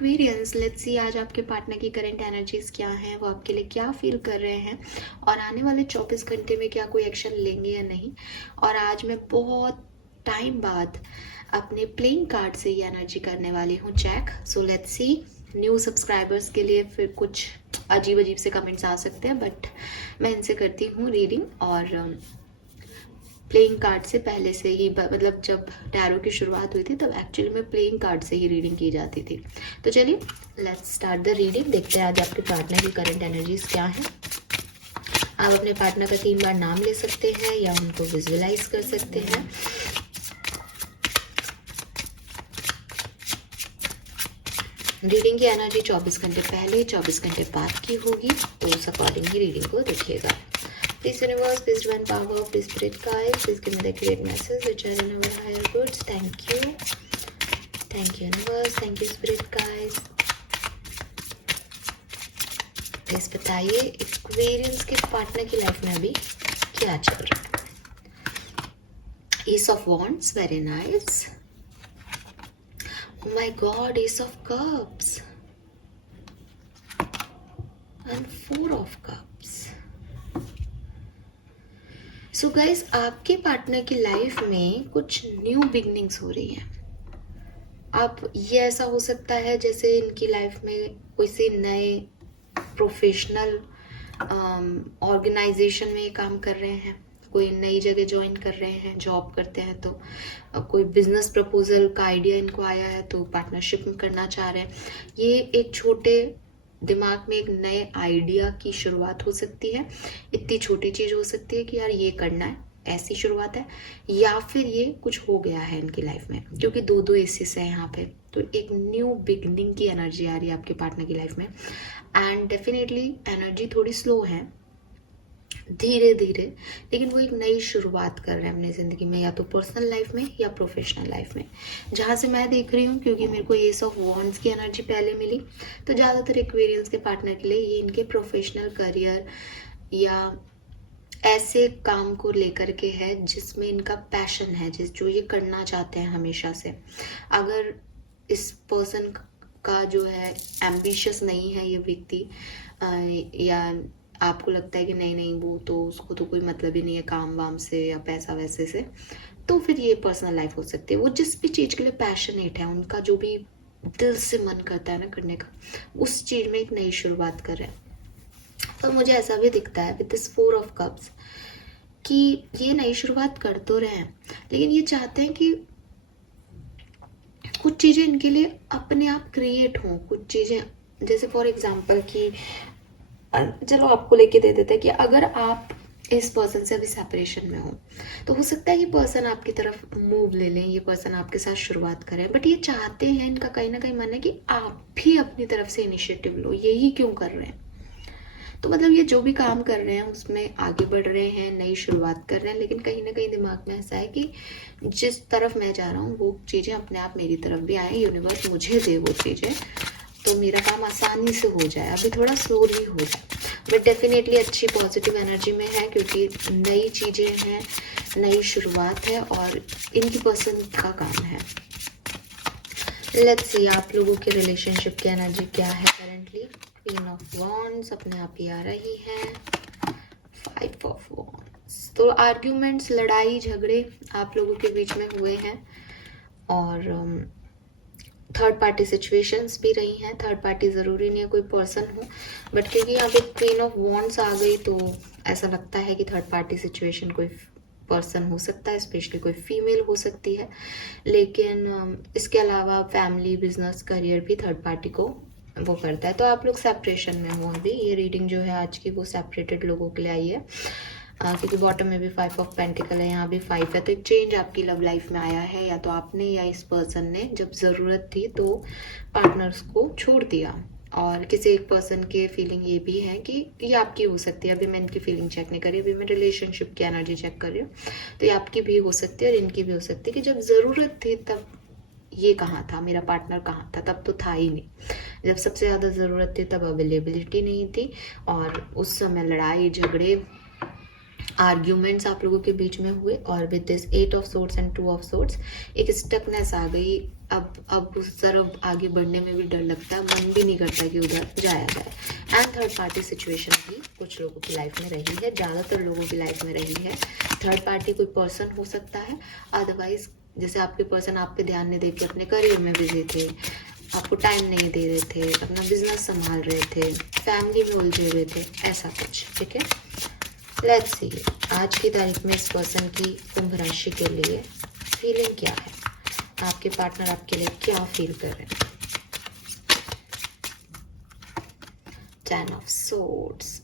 Aquarians, let's see आज आपके partner की करंट एनर्जीज क्या हैं, वो आपके लिए क्या फील कर रहे हैं और आने वाले 24 घंटे में क्या कोई एक्शन लेंगे या नहीं। और आज मैं बहुत टाइम बाद अपने प्लेइंग कार्ड से ये एनर्जी करने वाली हूँ check. So let's see. New subscribers के लिए फिर कुछ अजीब अजीब से कमेंट्स आ सकते हैं, बट मैं इनसे करती हूँ रीडिंग। और प्लेइंग कार्ड से पहले से ही, मतलब जब टैरो की शुरुआत हुई थी तब एक्चुअली में प्लेइंग कार्ड से ही रीडिंग की जाती थी। तो चलिए लेट्स स्टार्ट द रीडिंग। देखते हैं आज आपके पार्टनर की करंट एनर्जीज क्या है। आप अपने पार्टनर का 3 बार नाम ले सकते हैं या उनको विजुअलाइज कर सकते हैं। रीडिंग की एनर्जी 24 घंटे पहले 24 घंटे बाद की होगी, तो उस अकॉर्डिंग ही रीडिंग को देखिएगा। Please universe, please divine power, please spirit guide, please give me the accurate message which are in our higher goods. Thank you universe, thank you spirit guides. Please बताइए एक्वेरियंस के partner की life में अभी क्या चल रहा है। Ace of Wands, very nice. Oh my God, Ace of Cups and 4 of Cups. So guys, आपके पार्टनर की लाइफ में कुछ न्यू बिगनिंग्स हो रही हैं। आप ये ऐसा हो सकता है जैसे इनकी लाइफ में कोई से नए प्रोफेशनल ऑर्गेनाइजेशन में काम कर रहे हैं, कोई नई जगह ज्वाइन कर रहे हैं, जॉब करते हैं, तो कोई बिजनेस प्रपोजल का आइडिया इनको आया है तो पार्टनरशिप में करना चाह रहे हैं। ये एक छोटे दिमाग में एक नए आइडिया की शुरुआत हो सकती है। इतनी छोटी चीज हो सकती है कि यार ये करना है, ऐसी शुरुआत है। या फिर ये कुछ हो गया है इनकी लाइफ में, क्योंकि 2 एसेस है यहाँ पे, तो एक न्यू बिगनिंग की एनर्जी आ रही है आपके पार्टनर की लाइफ में। एंड डेफिनेटली एनर्जी थोड़ी स्लो है, धीरे धीरे, लेकिन वो एक नई शुरुआत कर रहे हैं अपनी ज़िंदगी में, या तो पर्सनल लाइफ में या प्रोफेशनल लाइफ में। जहाँ से मैं देख रही हूँ, क्योंकि मेरे को एस ऑफ वॉन्ड्स की एनर्जी पहले मिली, तो ज़्यादातर एक्वेरियंस के पार्टनर के लिए ये इनके प्रोफेशनल करियर या ऐसे काम को लेकर के है जिसमें इनका पैशन है, जो ये करना चाहते हैं हमेशा से। अगर इस पर्सन का जो है एम्बिशियस नहीं है ये व्यक्ति, या आपको लगता है कि नहीं वो तो, उसको तो कोई मतलब ही नहीं है काम वाम से या पैसा वैसे से, तो फिर ये पर्सनल लाइफ हो सकती है। वो जिस भी चीज़ के लिए पैशनेट है, उनका जो भी दिल से मन करता है ना करने का, उस चीज़ में एक नई शुरुआत कर रहे हैं। तो मुझे ऐसा भी दिखता है विद दिस 4 ऑफ कप्स कि ये नई शुरुआत कर तो रहे हैं, लेकिन ये चाहते हैं कि कुछ चीज़ें इनके लिए अपने आप क्रिएट हों। कुछ चीज़ें जैसे फॉर एग्जाम्पल कि चलो आपको लेके दे देते हैं कि अगर आप इस पर्सन से अभी सेपरेशन में हो, तो हो सकता है ये पर्सन आपकी तरफ मूव ले लें, ये पर्सन आपके साथ शुरुआत करें, बट ये चाहते हैं, इनका कहीं ना कहीं मन है कि आप भी अपनी तरफ से इनिशिएटिव लो। यही क्यों कर रहे हैं? तो मतलब ये जो भी काम कर रहे हैं उसमें आगे बढ़ रहे हैं, नई शुरुआत कर रहे हैं, लेकिन कहीं ना कहीं दिमाग में ऐसा है कि जिस तरफ मैं जा रहा हूँ वो चीज़ें अपने आप मेरी तरफ भी आए, यूनिवर्स मुझे दे वो चीज़ें, तो मेरा काम आसानी से हो जाए। अभी थोड़ा स्लोली हो जाए, बट डेफिनेटली अच्छी पॉजिटिव एनर्जी में है, क्योंकि नई चीज़ें हैं, नई शुरुआत है और इनकी पसंद का काम है। लेट्स सी आप लोगों के रिलेशनशिप की एनर्जी क्या है करेंटली। क्वीन ऑफ वॉन्ड्स अपने आप ही आ रही है, 5 ऑफ वॉन्ड्स। तो आर्ग्यूमेंट्स, लड़ाई झगड़े आप लोगों के बीच में हुए हैं और थर्ड पार्टी सिचुएशंस भी रही हैं। थर्ड पार्टी ज़रूरी नहीं है कोई पर्सन हो, बट क्योंकि यहाँ पे क्वीन ऑफ वॉन्ड्स आ गई तो ऐसा लगता है कि थर्ड पार्टी सिचुएशन कोई पर्सन हो सकता है, स्पेशली कोई फीमेल हो सकती है। लेकिन इसके अलावा फैमिली, बिजनेस, करियर भी थर्ड पार्टी को वो करता है। तो आप लोग सेपरेशन में हो अभी। ये रीडिंग जो है आज की वो सेपरेटेड लोगों के लिए आई है, क्योंकि बॉटम में भी 5 ऑफ पेंटिकल है, यहाँ भी 5 है। तो एक चेंज आपकी लव लाइफ में आया है, या तो आपने या इस पर्सन ने जब ज़रूरत थी तो पार्टनर्स को छोड़ दिया। और किसी एक पर्सन के फीलिंग ये भी है कि ये आपकी हो सकती है। अभी मैं इनकी फीलिंग चेक नहीं कर रही, अभी मैं रिलेशनशिप की एनर्जी चेक कर रही हूँ। तो ये आपकी भी हो सकती है और इनकी भी हो सकती है कि जब ज़रूरत थी तब ये कहाँ था, मेरा पार्टनर कहाँ था, तब तो था ही नहीं। जब सबसे ज़्यादा ज़रूरत थी तब अवेलेबिलिटी नहीं थी, और उस समय लड़ाई झगड़े आर्ग्यूमेंट्स आप लोगों के बीच में हुए, और with this 8 of swords and 2 of swords एक स्टकनेस आ गई। अब उस तरफ आगे बढ़ने में भी डर लगता है, मन भी नहीं करता कि उधर जाया जाए। एंड थर्ड पार्टी सिचुएशन भी कुछ लोगों की लाइफ में रही है, ज़्यादातर लोगों की लाइफ में रही है। थर्ड पार्टी कोई पर्सन हो सकता है, अदरवाइज जैसे आपके पर्सन आप पे ध्यान नहीं दे के अपने करियर में बिजी थे, आपको टाइम नहीं दे रहे थे, अपना बिजनेस संभाल रहे थे, फैमिली में उलझे हुए थे, ऐसा कुछ। ठीक है, लेट्स सी आज की तारीख में इस पर्सन की कुंभ राशि के लिए फीलिंग क्या है, आपके पार्टनर आपके लिए क्या फील कर रहे हैं। 10 of swords,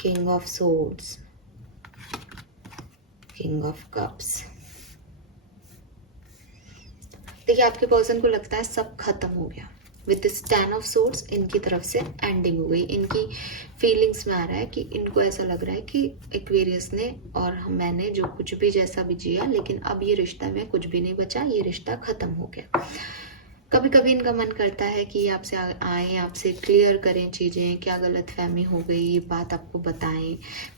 king of swords, king of cups. देखिए आपके पर्सन को लगता है सब खत्म हो गया। विद दिस 10 ऑफ सोर्ड्स इनकी तरफ से एंडिंग हो गई। इनकी फीलिंग्स में आ रहा है कि इनको ऐसा लग रहा है कि एक्वेरियस ने और मैंने जो कुछ भी जैसा भी जिया, लेकिन अब ये रिश्ता में कुछ भी नहीं बचा, ये रिश्ता खत्म हो गया। कभी कभी इनका मन करता है कि आपसे आए, आपसे क्लियर करें चीज़ें, क्या गलतफहमी हो गई ये बात आपको बताएं,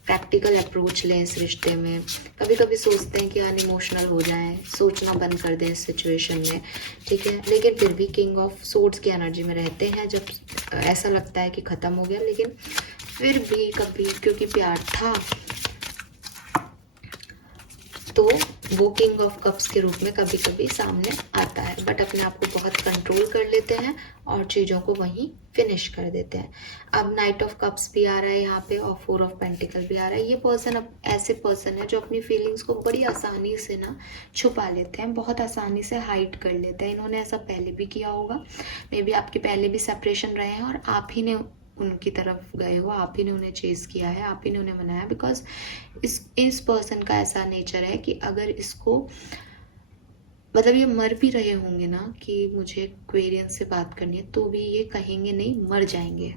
प्रैक्टिकल अप्रोच लें इस रिश्ते में। कभी कभी सोचते हैं कि अनइमोशनल हो जाएं, सोचना बंद कर दें इस सिचुएशन में। ठीक है, लेकिन फिर भी किंग ऑफ सोर्ड्स की एनर्जी में रहते हैं जब ऐसा लगता है कि ख़त्म हो गया, लेकिन फिर भी कभी क्योंकि प्यार था तो वो किंग ऑफ कप्स के रूप में कभी कभी सामने आता है, बट अपने आप को बहुत कंट्रोल कर लेते हैं और चीज़ों को वहीं फिनिश कर देते हैं। अब नाइट ऑफ कप्स भी आ रहा है यहाँ पे और 4 ऑफ पेंटिकल भी आ रहा है। ये पर्सन अब ऐसे पर्सन है जो अपनी फीलिंग्स को बड़ी आसानी से ना छुपा लेते हैं, बहुत आसानी से हाइड कर लेते हैं। इन्होंने ऐसा पहले भी किया होगा, मे बी आपके पहले भी सेपरेशन रहे हैं और आप ही ने उनकी तरफ गए हो, आप ही ने उन्हें चेज किया है, आप ही ने उन्हें मनाया। बिकॉज इस पर्सन का ऐसा नेचर है कि अगर इसको मतलब ये मर भी रहे होंगे ना कि मुझे एक्वेरियन से बात करनी है, तो भी ये कहेंगे नहीं, मर जाएंगे।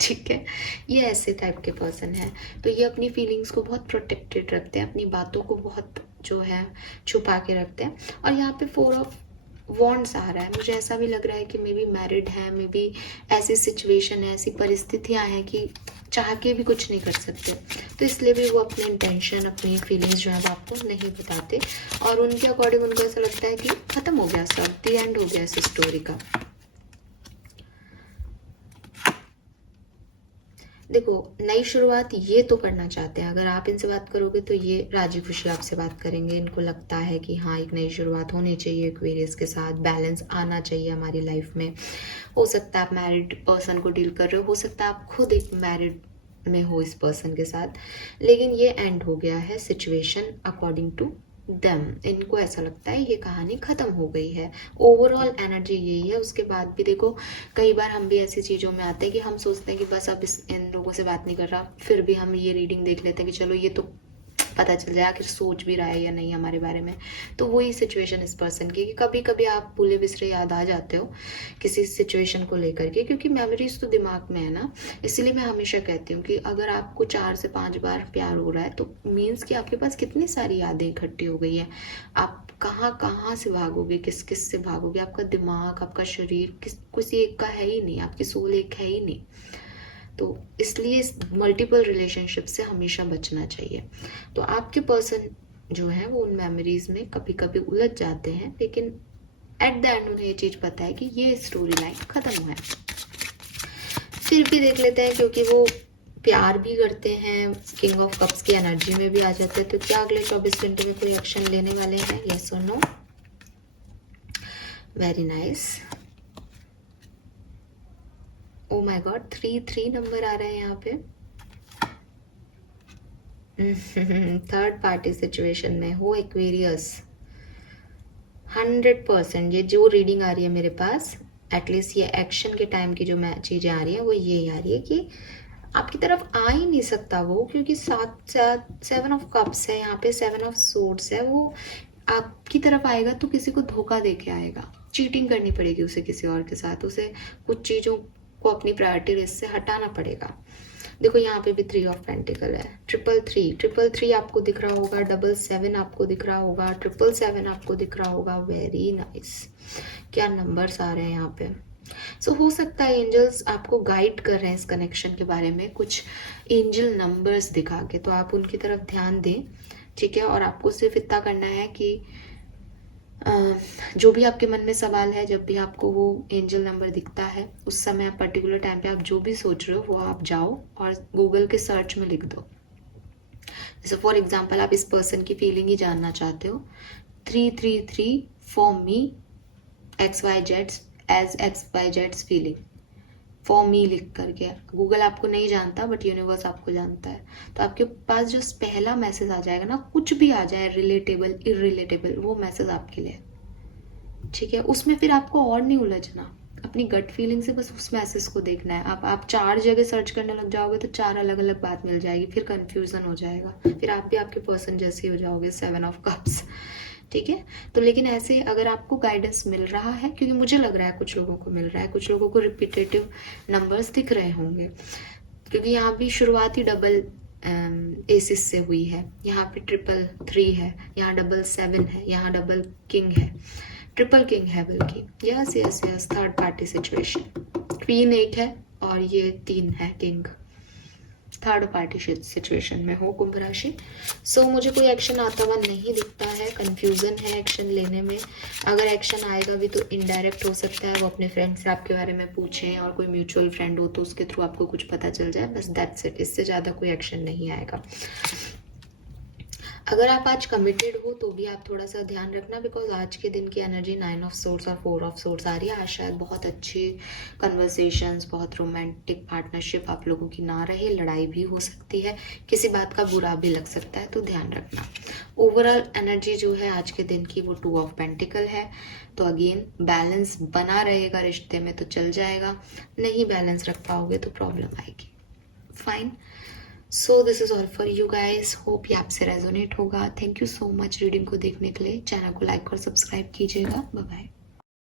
ठीक है, ये ऐसे टाइप के पर्सन है। तो ये अपनी फीलिंग्स को बहुत प्रोटेक्टेड रखते हैं, अपनी बातों को बहुत जो है छुपा के रखते हैं। और यहाँ पे 4 ऑफ वॉन्ड्स आ रहा है, मुझे ऐसा भी लग रहा है कि मे बी मैरिड है, मे बी ऐसी सिचुएशन है, ऐसी परिस्थितियां हैं कि चाह के भी कुछ नहीं कर सकते, तो इसलिए भी वो अपने इंटेंशन, अपनी फीलिंग्स जो है वो आपको नहीं बताते। और उनके अकॉर्डिंग उनको ऐसा लगता है कि खत्म हो गया सब, दी एंड हो गया इस स्टोरी का। देखो नई शुरुआत ये तो करना चाहते हैं, अगर आप इनसे बात करोगे तो ये राजी खुशी आपसे बात करेंगे। इनको लगता है कि हाँ एक नई शुरुआत होनी चाहिए, एक्वेरियस के साथ बैलेंस आना चाहिए हमारी लाइफ में। हो सकता है आप मैरिड पर्सन को डील कर रहे हो, हो सकता है आप खुद एक मैरिड में हो इस पर्सन के साथ, लेकिन ये एंड हो गया है सिचुएशन अकॉर्डिंग टू दम। इनको ऐसा लगता है ये कहानी खत्म हो गई है, ओवरऑल एनर्जी यही है। उसके बाद भी देखो कई बार हम भी ऐसी चीज़ों में आते हैं कि हम सोचते हैं कि बस अब इन लोगों से बात नहीं कर रहा, फिर भी हम ये रीडिंग देख लेते हैं कि चलो ये तो पता चल जाए आखिर सोच भी रहा है या नहीं हमारे बारे में। तो वही सिचुएशन इस पर्सन की कि कभी कभी आप भूले बिसरे याद आ जाते हो किसी सिचुएशन को लेकर के, क्योंकि मेमोरीज तो दिमाग में है ना। इसलिए मैं हमेशा कहती हूँ कि अगर आपको 4 से 5 बार प्यार हो रहा है तो मीन्स कि आपके पास कितनी सारी यादें इकट्ठी हो गई हैं। आप कहाँ कहाँ से भागोगे, किस किस से भागोगे, आपका दिमाग, आपका शरीर किसी एक का है ही नहीं, आपकी सोल एक है ही नहीं। तो इसलिए मल्टीपल रिलेशनशिप से हमेशा बचना चाहिए। तो आपके पर्सन जो है वो उन मेमोरीज में कभी कभी उलझ जाते हैं, लेकिन एट द एंड उन्हें ये चीज़ पता है कि ये स्टोरी लाइन खत्म हुआ है। फिर भी देख लेते हैं, क्योंकि वो प्यार भी करते हैं, किंग ऑफ कप्स की एनर्जी में भी आ जाते हैं। तो क्या अगले 24 घंटे में कोई एक्शन लेने वाले हैं, यस और no? Very nice. Oh my god, 3 number आ रहा है यहाँ पे। थर्ड पार्टी सिचुएशन में हो एक्वेरियस, 100%। ये जो रीडिंग आ रही है मेरे पास, एटलीस्ट ये एक्शन के टाइम की जो चीज़ें आ रही हैं वो ये आ रही है कि आपकी तरफ आ ही नहीं सकता वो, क्योंकि 7 ऑफ कप्स है यहाँ पे, 7 ऑफ सोर्ड्स है। वो आपकी तरफ आएगा तो किसी को धोखा दे के आएगा, चीटिंग करनी पड़ेगी उसे किसी और के साथ, उसे कुछ चीज़ों को अपनी प्रायोरिटी लिस्ट से हटाना पड़ेगा। देखो यहाँ पे भी 3 ऑफ पेंटिकल है, 333 आपको दिख रहा होगा, 777 आपको दिख रहा होगा, 777 आपको दिख रहा होगा। वेरी नाइस, क्या नंबर्स आ रहे हैं यहाँ पे। सो हो सकता है एंजल्स आपको गाइड कर रहे हैं इस कनेक्शन के बारे में, कुछ एंजल नंबर्स दिखा के, तो आप उनकी तरफ ध्यान दें, ठीक है। और आपको सिर्फ इतना करना है कि जो भी आपके मन में सवाल है, जब भी आपको वो एंजल नंबर दिखता है, उस समय पर्टिकुलर टाइम पे आप जो भी सोच रहे हो वो आप जाओ और गूगल के सर्च में लिख दो। जैसे फॉर एग्जांपल आप इस पर्सन की फीलिंग ही जानना चाहते हो, 333 for me XYZ as XYZ feeling for me लिख करके। गूगल आपको नहीं जानता बट यूनिवर्स आपको जानता है। तो आपके पास जो पहला मैसेज आ जाएगा ना, कुछ भी आ जाए, रिलेटेबल इरिलेटेबल, वो मैसेज आपके लिए, ठीक है। उसमें फिर आपको और नहीं उलझना, अपनी गट फीलिंग से बस उस मैसेज को देखना है। आप 4 जगह सर्च करने लग जाओगे तो 4 अलग अलग बात मिल जाएगी, फिर कंफ्यूजन हो जाएगा, फिर आप भी आपके पर्सन जैसे ही हो जाओगे, 7 ऑफ कप्स, ठीक है। तो लेकिन ऐसे अगर आपको गाइडेंस मिल रहा है, क्योंकि मुझे लग रहा है कुछ लोगों को मिल रहा है, कुछ लोगों को रिपीटेटिव नंबर्स दिख रहे होंगे, क्योंकि यहाँ भी शुरुआती डबल एसिस से हुई है, यहाँ पे 333 है, यहाँ 7 है, यहाँ डबल किंग है, ट्रिपल किंग है बल्कि, yes yes yes, third party situation, queen 1 है और ये 3 है किंग, थर्ड पार्टी सिचुएशन में हो कुंभ राशि। सो मुझे कोई एक्शन आता हुआ नहीं दिखता है, कंफ्यूजन है एक्शन लेने में। अगर एक्शन आएगा भी तो इनडायरेक्ट हो सकता है, वो अपने फ्रेंड से आपके बारे में पूछें, और कोई म्यूचुअल फ्रेंड हो तो उसके थ्रू आपको कुछ पता चल जाए, बस दैट्स इट, इससे ज़्यादा कोई एक्शन नहीं आएगा। अगर आप आज कमिटेड हो तो भी आप थोड़ा सा ध्यान रखना, बिकॉज आज के दिन की एनर्जी 9 ऑफ सोर्स और 4 ऑफ सोर्स आ रही है। आज शायद बहुत अच्छी कन्वर्सेशंस, बहुत रोमांटिक पार्टनरशिप आप लोगों की ना रहे, लड़ाई भी हो सकती है, किसी बात का बुरा भी लग सकता है, तो ध्यान रखना। ओवरऑल एनर्जी जो है आज के दिन की वो 2 ऑफ पेंटिकल है, तो अगेन बैलेंस बना रहेगा रिश्ते में तो चल जाएगा, नहीं बैलेंस रख पाओगे तो प्रॉब्लम आएगी। Fine, so this is all for you guys, hope ये आपसे रेजोनेट होगा। Thank you so much reading को देखने के लिए, चैनल को लाइक और सब्सक्राइब कीजिएगा। Bye bye.